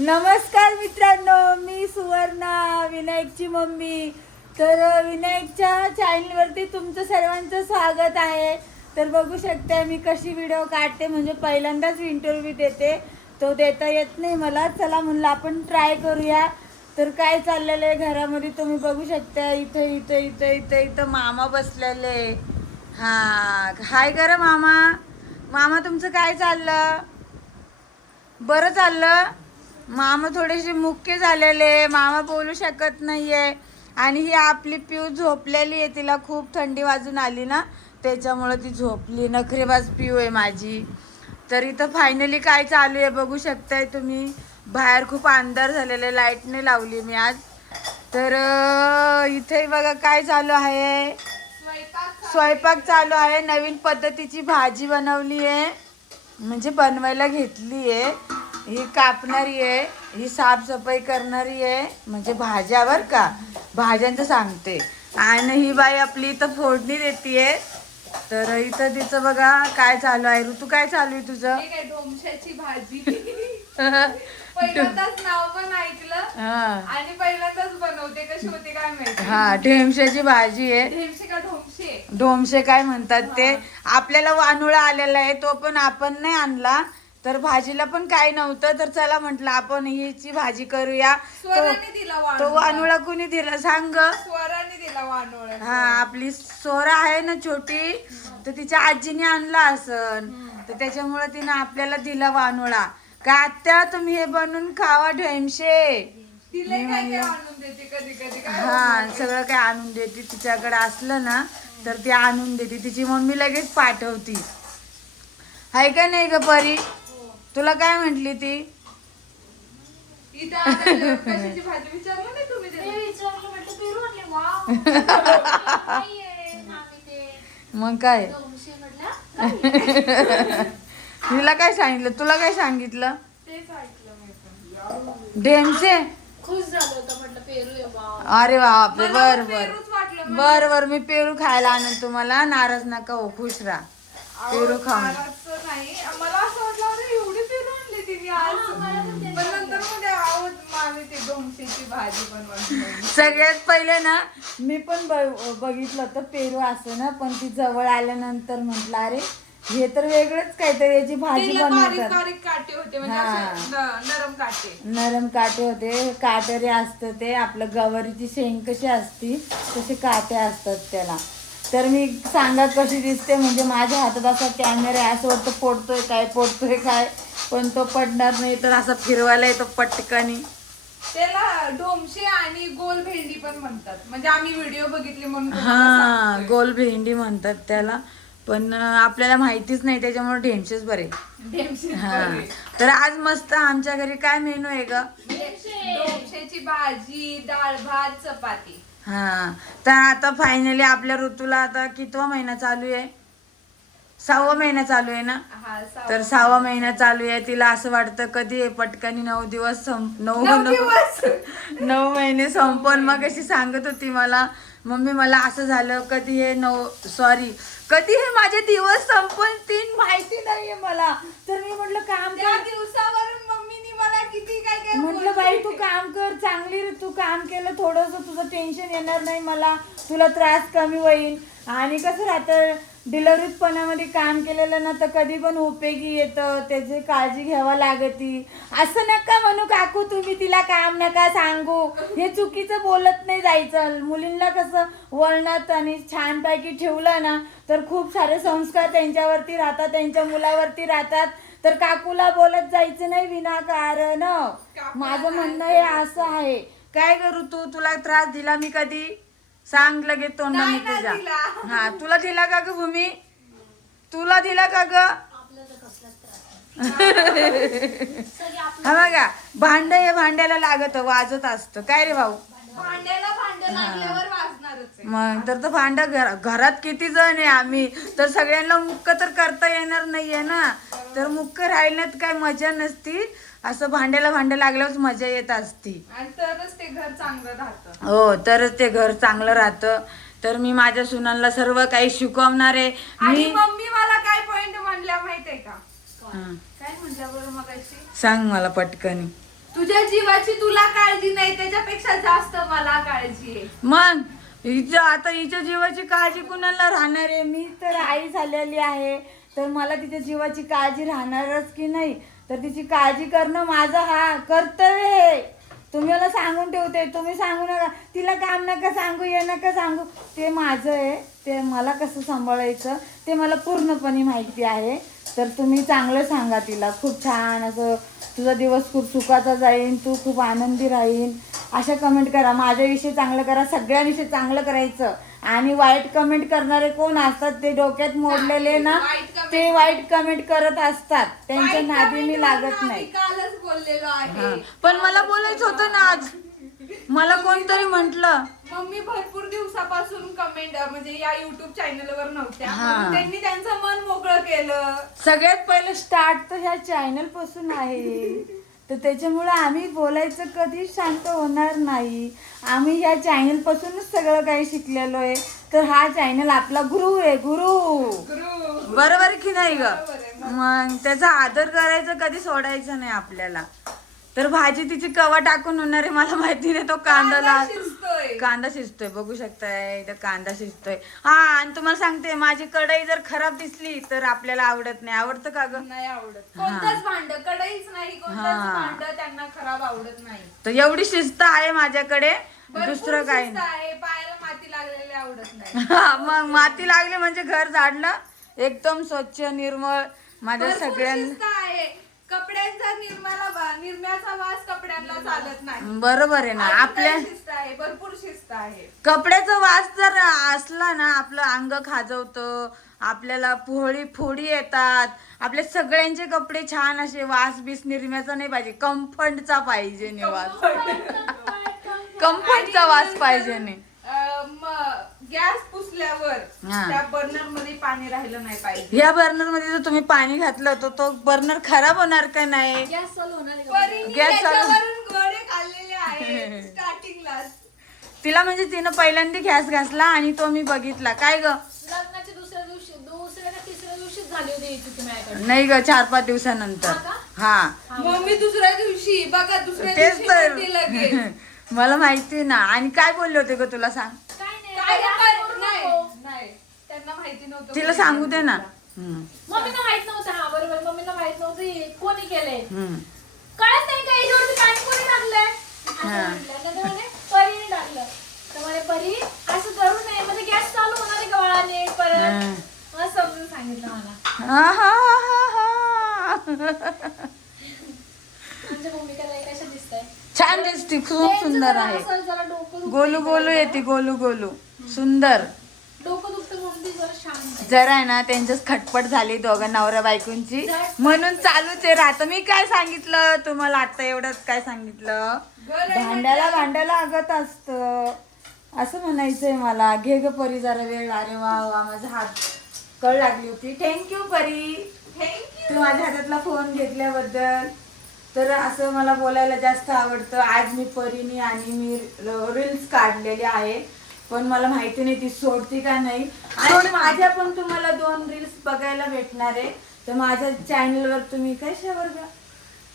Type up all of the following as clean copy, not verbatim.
नमस्कार मित्रांनो, मी सुवर्णा, विनायकची मम्मी. तर विनायकच्या चॅनलवरती तुमचं सर्वांचं स्वागत आहे. तर बघू शकता मी कशी व्हिडिओ काढते, म्हणजे पहिल्यांदाच इंटरव्ह्यू देते. तो देता येत नाही मला. चला म्हणलं आपण ट्राय करूया. तर काय चाललेलं आहे घरामध्ये तुम्ही बघू शकता. इथं इथं इथं इथं इथं मामा बसलेले. हाय करा मामा. मामा तुमचं काय चाललं? बरं चाललं. मामा थोडेसे मुक्के झालेले, मामा बोलू शकत नाहीये. आणि ही आपली पिऊ झोपलेली आहे. तिला खूप थंडी वाजून आली ना, त्याच्यामुळे ती झोपली. नखरेबाज पिऊ आहे माझी. तर इथं फायनली काय चालू आहे बघू शकताय तुम्ही. बाहेर खूप अंधार झालेले, लाईटने लावली मी आज. तर इथे बघा काय चालू आहे. स्वयंपाक चालू आहे. नवीन पद्धतीची भाजी बनवली आहे, म्हणजे बनवायला घेतली आहे. ही कापणारी आहे, ही साफसफाई करणारी आहे, म्हणजे भाज्यावर का भाज्यांचं सांगते. आणि ही बाई आपली इथं फोडणी देतीये. तर इथं तिचं बघा काय चालू आहे. ऋतू काय चालू आहे तुझं? ढोमशाची भाजी. पहिल्यांदाच नाव पण ऐकलं आणि पहिल्यांदाच बनवते. कशी होते काय माहिती. ढेमशाची भाजी आहे. ढेमशे का ढोमशे? ढोमशे काय म्हणतात ते. आपल्याला वानुळा आलेला आहे, तो पण आपण नाही आणला. तर भाजीला पण काय नव्हतं, तर चला म्हटलं आपण हिची भाजी करूया. स्वराने दिला तो वानुळा कुणी दिला सांग? स्वराने दिला वानोळा. आपली सोरा आहे ना छोटी, तर तिच्या आजीने आणला असन, तर त्याच्यामुळे तिने आपल्याला दिला वानुळा. का आत्या तुम्ही हे बनवून खावा ढेमशे. तिला काय आणून देते कधी कधी. सगळं काय आणून देते. तिच्याकडे असलं ना तर ती आणून देते. तिची मम्मी लगेच पाठवती. हाय का नाही ग परी? तुला काय म्हंटली ती? इथं कशाची भाजी विचारलं नाही तुम्ही? मग काय तिला काय सांगितलं, तुला काय सांगितलं? तेच ऐकलं मी पण. ढेमशे खुश झालं होतं म्हटलं पेरू आहे बा. अरे बापरे. बर बर पेरूच वाटलं. बर बर मी पेरू खायला आणून तुम्हाला. नाराज नका हो, खुश राहा. पेरू खाऊन. नारळाचं नाही, मला असं वाटलं अरे एवढी पेरू आणली तिने आज. पण नंतर मध्ये आवड मामी ते ढोमशेची भाजी बनवायची. सगळ्यात पहिले ना मी पण बघितलं होतं पेरू असं ना, पण ती जवळ आल्यानंतर म्हटलं अरे हे तर वेगळंच काहीतरी, याची भाजी तिला बारीक बनवतात. बारीक काटे होते, म्हणजे असे नरम काटे. नरम काटे होते. काटेरी असतं ते. आपलं गवारीची शेंग कशी असती तसे काटे असतात त्याला. तर मी सांगा कशी दिसते, म्हणजे माझ्या हातात असा कॅमेरा आहे, असं वाटतं पोडतोय काय, पण तो पडणार नाही. तर असा फिरवायला येतो पटकनी. त्याला ढोमशे आणि गोल भेंडी पण म्हणतात, म्हणजे आम्ही व्हिडिओ बघितले म्हणून. गोल भेंडी म्हणतात त्याला, पण आपल्याला माहितीच नाही, त्याच्यामुळे ढेमशेच बरे. तर आज मस्त आमच्या घरी काय मेनू आहे ग? ढोमशेची भाजी, डाळ भात, चपाती. तर आता फायनली आपल्या ऋतूला आता कितवा महिना चालू आहे? 6वा महिना चालू आहे ना. तर 6वा महिना चालू आहे. तिला असं वाटतं कधी पटकनी 9 दिवस 9 महिने संपवून. मग अशी सांगत होती मला, मम्मी मला असं झालं, कधी हे कधी हे माझे दिवस संपतील माहिती नाहीये मला. तर मी म्हटलं काम त्या कर. दिवसावरून मम्मीनी मला किती काय काय म्हटलं बाई तू काम कर, चांगली रे, तू काम केलं थोडस तुझं टेन्शन येणार नाही, मला तुला त्रास कमी होईल. आणि कसं राहतं डिलिव्हरीपणामध्ये काम केलेलं ना, तर कधी पण उपयोगी येतं, त्याची काळजी घ्यावा लागती. असं नका म्हणू काकू तुम्ही, तिला काम नका सांगू, हे चुकीचं बोलत नाही जायचं. मुलींना कसं वळणात आणि छानपैकी ठेवलं ना, तर खूप सारे संस्कार त्यांच्यावरती राहतात, त्यांच्या मुलावरती राहतात. तर काकूला बोलत जायचं नाही विनाकारण. माझं म्हणणं हे असं आहे. काय करू तुला त्रास दिला मी कधी? सांग लगेच तोंडाने तुझ्या. तुला दिला का ग भूमी? तुला दिला का ग? हा बघा, भांड हे भांड्याला लागत, वाजत असतं. काय रे भाऊ? भांड्याला भांड लागल्यावर वाजणारच आहे. मग तर भांड घरात किती जण आहे आम्ही, तर सगळ्यांना मुक्क तर करता येणार नाहीये ना. तर मुक्क राहिल्यात काय मजा नसती. असं भांड्याला भांड लागल्यावर मजा येत असती. आणि तरच ते घर चांगलं राहतं. हो, तरच ते घर चांगलं राहतं. तर मी माझ्या सुनांना सर्व काही शिकवणार आहे. आणि मम्मी मला काय पॉइंट म्हणल्या माहितीये का? काय म्हणल्या बरं मगाशी? सांग मला पटकनी. तुझ्या जीवाची तुला काळजी नाही, त्याच्यापेक्षा जास्त मला काळजी आहे. मग आता हिच्या जीवाची काळजी कुणाला राहणार आहे? मी तर आई झालेली आहे, तर मला तिच्या जीवाची काळजी राहणारच की नाही? तर तिची काळजी करणं माझं हा कर्तव्य आहे. तुम्ही मला सांगून ठेवते, तुम्ही सांगू नका तिला काम नका सांगू, हे नका सांगू, ते माझं आहे. ते मला कसं सांभाळायचं ते मला पूर्णपणे माहिती आहे. तर तुम्ही चांगलं सांगा तिला, खूप छान असं तुझा दिवस खूप सुखाचा जाईन, तू खूप आनंदी राहीन, अशा कमेंट करा. माझ्याविषयी चांगलं करा, सगळ्यांविषयी चांगलं करायचं. आणि वाईट कमेंट करणारे कोण असतात ते डोक्यात मोडलेले ना, ते वाईट कमेंट करत असतात, त्यांच्या नादी मी लागत नाही. कालच बोललेलो आहे. पण मला बोलायचं होतं ना आज, मला कोणतरी म्हंटल मम्मी भरपूर दिवसापासून कमेंट म्हणजे या युट्यूब चॅनलवर नव्हत्या, हा. म्हणून त्यांनी त्यांचं मन मोकळं केलं. सगळ्यात पहिलं स्टार्ट तर ह्या चॅनल पासून आहे, तर त्याच्यामुळे आम्ही बोलायचं कधी शांत होणार नाही. आम्ही ह्या चॅनल पासूनच सगळं काही शिकलेलो आहे. तर हा चॅनल आपला गुरु आहे, गुरु. बरोबर की नाही ग? मग त्याचा आदर करायचं, कधी सोडायचं नाही आपल्याला. तर भाजी तिची कवा टाकून होणार आहे मला माहिती नाही. तो कांदा शिजतोय, बघू शकताय इथं कांदा शिजतोय. हा, आणि तुम्हाला सांगते, माझी कढई जर खराब दिसली तर आपल्याला आवडत नाही. आवडतं का ग? नाही आवडत. कोणतंच भांड, कढईच नाही, कोणतंच भांड त्यांना खराब आवडत नाही. तर एवढी शिस्त आहे माझ्याकडे, दुसरं काही शिस्त नाही. आहे. पायाला माती लागलेली आवडत नाही. मग माती लागली म्हणजे घर झाडलं एकदम स्वच्छ निर्मळ. माझ्या भरपूर सगळ्यांना शिस्त आहे. कपड्यांचा निरम्याचा वास कपड्यांना चालत नाही. बरोबर आहे ना. अजून आपल्या काही शिस्त आहे, भरपूर शिस्त आहे. कपड्याचा वास जर असला ना, आपलं अंग खाजवतं, आपल्याला फोडी येतात. आपले सगळ्यांचे कपडे छान असे वास बीस निरम्याचा नाही पाहिजे, कम्फर्टचा पाहिजे निवास. कम्फर्टचा वास पाहिजे नाही. गॅस पुसल्यावर हा. त्या बर्नर मध्ये पाणी राहिलं नाही पाहिजे. या बर्नर मध्ये जर तुम्ही पाणी घातलं तर तो बर्नर खराब होणार का नाही? गॅस चालू होणार आहे का? परीने गॅस चालू- याच्यावरून गोळे खाल्लेले आहेत स्टार्टिंगलाच. तिला म्हणजे तिनं पहिल्यांदा गॅस घासला आणि तो मी बघितला. काय ग? लग्नाच्या दुसऱ्या का तिसऱ्या दिवशी झाली होती याची तुम्ही ऐकलं. नाही ग, 4-5 दिवसानंतर. हा का? हा, मम्मी दुसऱ्या दिवशी बघा, दुसऱ्या तेच दिवशी तर. म्हणते लगेच. मला माहिती ना. आणि काय बोलले होते ग तुला? सांग. काय नाही, काय गॅस काय करू नाही नको. नाही. त्यांना माहिती नव्हतं. तिला सांगू दे ना. मम्मीला माहित नव्हतं. हा बरोबर, मम्मीला माहित नव्हतं हे कोणी केलंय. हम्म. कळत नाही का याच्यावरती पाणी कोणी टाकलंय असं हा. म्हटलं. नंतर म्हणे परीने टाकलं. तर म्हणे परी असं करू नये, म्हणजे गॅस चालू होणार आहे गव्हाने परत असं समजून सांगितलं मला. आमच्या भूमिका कशा दिसतंय? छान दिसती, खूप सुंदर आहे. जरा डोकं दुखतंय. गोलू गोलू येते, गोलू गोलू सुंदर. डोकं दुखतं म्हणून ती जरा शांत आहे. जरा आहे ना, त्यांच्याच खटपट झाली दोघं नवरा बायकोंची, म्हणून चालूच आहे राहतं. मी काय सांगितलं तुम्हाला आता? एवढंच काय सांगितलं? भांड्याला लागत असतं असं म्हणायचंय मला. घे ग परी जरा वेळ. अरे वा वा, माझा हात कळ लागली होती. थँक्यू परी, थँक्यू. तू माझ्या हातातला फोन घेतल्याबद्दल. तर असं मला बोलायला जास्त आवडतं. आज मी परीने आणि मी रील्स काढलेले आहे, पण मला माहिती नाही ती सोडते का नाही. आणि माझ्या पण तुम्हाला 2 रील्स बघायला भेटणार आहे. तर माझ्या चॅनलवर तुम्ही कशावर ग?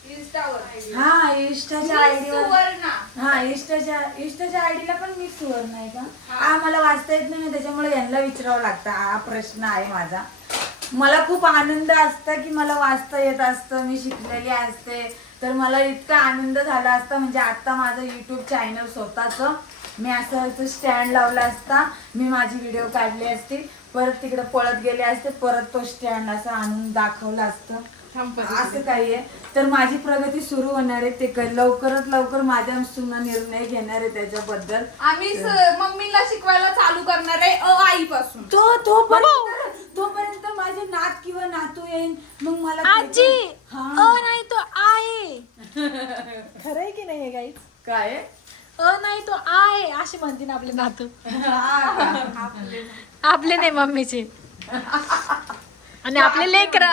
इंस्टावर. हा, इन्स्टाच्या आयडीवर. सुवर्णा. हा, इन्स्टाच्या आयडीला पण मी सुवर्ण आहे का? हा, मला वाचता येत नाही, त्याच्यामुळे यांना विचारावं लागतं. हा प्रश्न आहे माझा. मला खूप आनंद असतं की मला वाचता येत असतं, मी शिकलेली असते. तर मला इतका आनंद झाला असता, म्हणजे आता माझं युट्यूब चॅनल स्वतःचं मी असं स्टँड लावला असता, मी माझी व्हिडिओ काढली असती, परत तिकडे पळत गेले असते, परत तो स्टँड असं आणून दाखवलं असतं. असं काही आहे. तर माझी प्रगती सुरू होणार आहे. ते लवकरात लवकर माझ्या सुना निर्णय घेणार आहे त्याच्याबद्दल. आम्ही मम्मीला शिकवायला चालू करणार आहे आईपासून. तोपर्यंत माझे नात किंवा नातू येईन, मग मला आजी हा. नाही तो आहे. खरंय की नाही गाईच? काय नाही तो आहे अशी म्हणते ना आपले नातू. आपले नाही, मम्मीचे. आणि आपले लेकर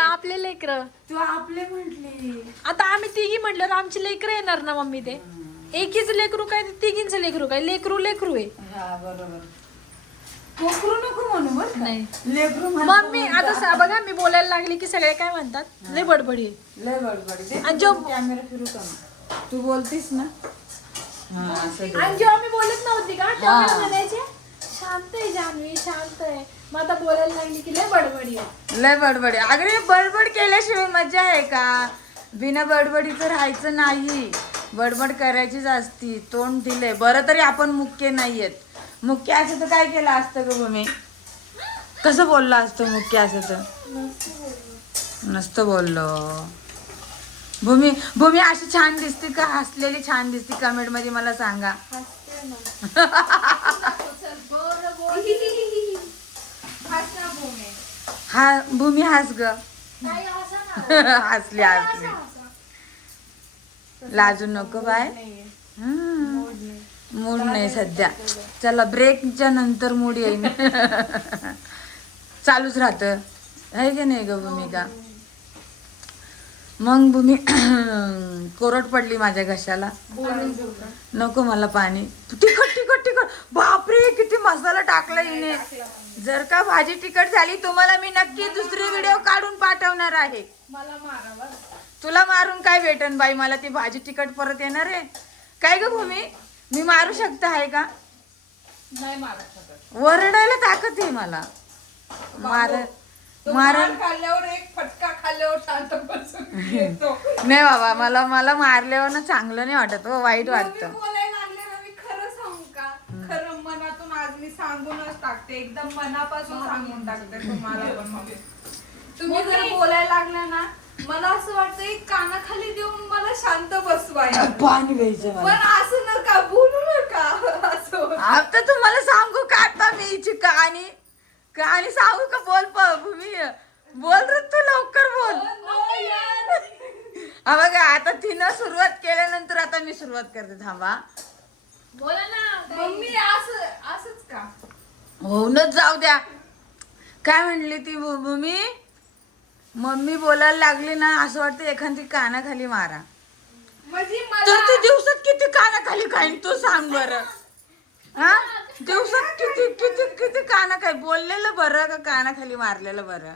तू आपले म्हंटली. आता आम्ही तिघी म्हटलं तर आमची लेकर येणार ना मम्मी. ते एकीच लेकरू काय, तिघींच लेकरू काय? लेकरू आहे. हा, बरोबर. कोकरू नको म्हणू बरं का? नाही. लेकरू मम्मी आता बघा, मी बोलायला लागली की सगळे काय म्हणतात, लय बडबडी आहे. लय बडबडी. आणि जो- कॅमेरा फिरू का? तू बोलतीस ना हा असं दे. आणि जेव्हा मी बोलत नव्हती का तेव्हा हा. मला म्हणायचे शांत आहे जान्हवी शांत आहे. मग आता बोलायला लागली की लय बडबडी आहे. लय बडबड आहे. अगं रे, बडबड केल्याशिवाय मजा आहे का? बिना बडबडीचं राहायचं नाही. बडबड करायचीच असती. तोंड दिले बरं तरी आपण मुख्य नाहीयेत. मुख्य असं तर काय केलं असतं ग भूमी? कसं बोललं असतं मुख्य असं तर? नसतं बोललो. भूमी भूमी अशी छान दिसते का? हसलेली छान दिसते? कमेंट मध्ये मला सांगा. हसते ना. चल, बरं बोल. हाच ना भूमी. हा भूमी हस ग. काही हसा ना. हसली काही हसली. हसा, हसा. लाजू नको बाय. मूड नाही सध्या. चला ब्रेकच्या नंतर मूड येईन. चालूच राहत आहे की नाही ग भूमिका? मग भूमी कोरड पडली माझ्या घशाला. नको मला पाणी. तिखट तिखट तिखट. बापरे किती मसाला टाकला हिने. जर का भाजी तिखट झाली तुम्हाला मी नक्की दुसरी व्हिडिओ काढून पाठवणार आहे. मला मारा बरं. तुला मारून काय भेटन बाई? मला ती भाजी तिखट परत येणार आहे काय ग भूमी? मी मारू शकते आहे का? नाही मारत शकत. वरडायला ताकद आहे मला. मार तो मार मार खाल्ल्यावर एक फटका खाल्ल्यावर शांत बसून येतो. नाही बाबा, मला मारल्यावर ना चांगलं नाही वाटत हो, वाईट मग मी वाटतं. बोलायला लागले ना, मी खरं सांगू का? खरं मनातून आज मी सांगूनच टाकते. एकदम मनापासून सांगून टाकते तुम्हाला पण. मग तुम्ही जर बोलायला लागल्या ना, मला असं वाटतं एक कानाखाली देऊन मला शांत बसवा यार. पाणी प्यायचं पण मला. असं नका बोलू नका असं होतं. आता तुम्हाला सांगू का आता मी हिची कहाणी सांगू का? बोल भूमी बोल रे, तू लवकर बोल. नाही यार. हा बघा, आता तिनं सुरुवात केल्यानंतर आता मी सुरुवात करते. थांबा. बोला ना. मम्मी असंच का? होऊनच जाऊ द्या. काय म्हणली ती भूमी? मम्मी बोलायला लागली ना, असं वाटतं एखादी कानाखाली मारा. म्हणजे तर मला तू दिवसात किती कानाखाली खाईन तू सांग बरं? हा, दिवसात किती किती किती कानाखाली बोललेलं बरं का कानाखाली मारलेलं बरं?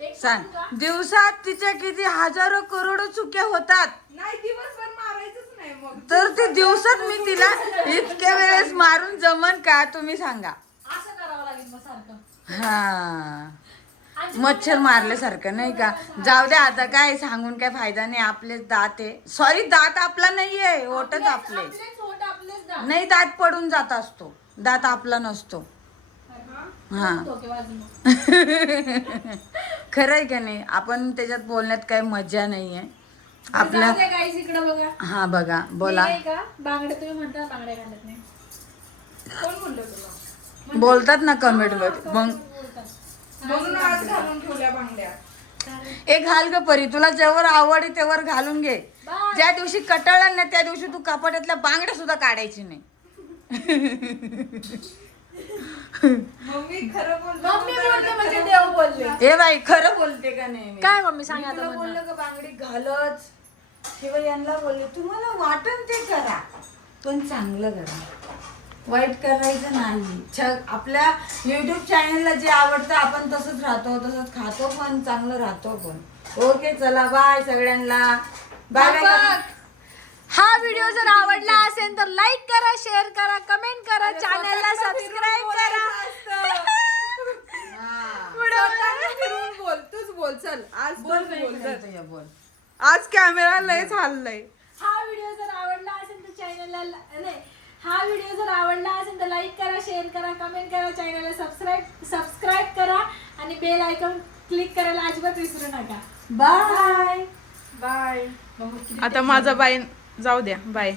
एक सांग. सांगू का? दिवसात तिच्या किती हजारो करोडो चुक्या होतात. नाही दिवसभर मारायचंच नाही मग. तर ते दिवसात मी तिला इतक्या वेळेस मारून जमन का? तुम्ही सांगा. असं करावं लागेल मग सारखं. हा, आणि मच्छर मारल्यासारखं नाही का? जाऊ द्या आता, काय सांगून काय फायदा नाही. आपलेच दात आहे. सॉरी, दात आपला नाहीये, ओटच आपले. आपलेच होत आपलेच दात. नाही, दात पडून जात असतो, दात आपला नसतो. हा. डोके वाजू नको. खरं आहे का नाही? आपण त्याच्यात बोलण्यात काही मजा नाहीये आपल्या. जाऊ दे guys, इकडं बघा. हा बघा, बोला. मी नाही का बांगडे, तुम्ही म्हणता बांगडे घालत नाही. कोण बोललं तुला? बोलतात ना कमेंट मध्ये. मग बोलतात. म्हणून आज घालून ठेवल्या बांगड्या. एक घाल ग परी, तुला जेवर आवड आहे तेवर घालून घे. बाय. ज्या दिवशी कटाळा ना त्या दिवशी तू कपाटातल्या बांगड्या सुद्धा काढायची नाही. मम्मी खरं बोलतो. मम्मी बोलते म्हणजे देव बोलले. हे बाई, खरं बोलते का नाही मी? काय मम्मी सांगा मी आता तुला म्हणणं. बोललं का बांगडी घालच किंवा यांना बोलले तुम्हाला वाटन ते करा, पण चांगलं करा, वाईट करायचं नाही. आपल्या युट्यूब चॅनलला जे आवडतं आपण तसंच राहतो, तसंच खातो पण, चांगलं राहतो पण. ओके, चला बाय सगळ्यांना. Bye bye. हा व्हिडिओ जर आवडला असेल तर लाईक करा, शेअर करा, कमेंट करा, चॅनलला सबस्क्राईब करा. फिरून बोल. तूच बोल. चल आज बोल बोल चल. बोल. आज कॅमेरा लय चाललंय. हा व्हिडिओ जर आवडला असेल तर चॅनलला नाही, हा व्हिडिओ जर आवडला असेल तर लाईक करा, शेअर करा, कमेंट करा, चॅनलला सबस्क्राईब करा आणि बेल आयकॉन क्लिक करायला अजिबात विसरू नका. बाय. बाय. आता माझा बाय जाऊ द्या. बाय.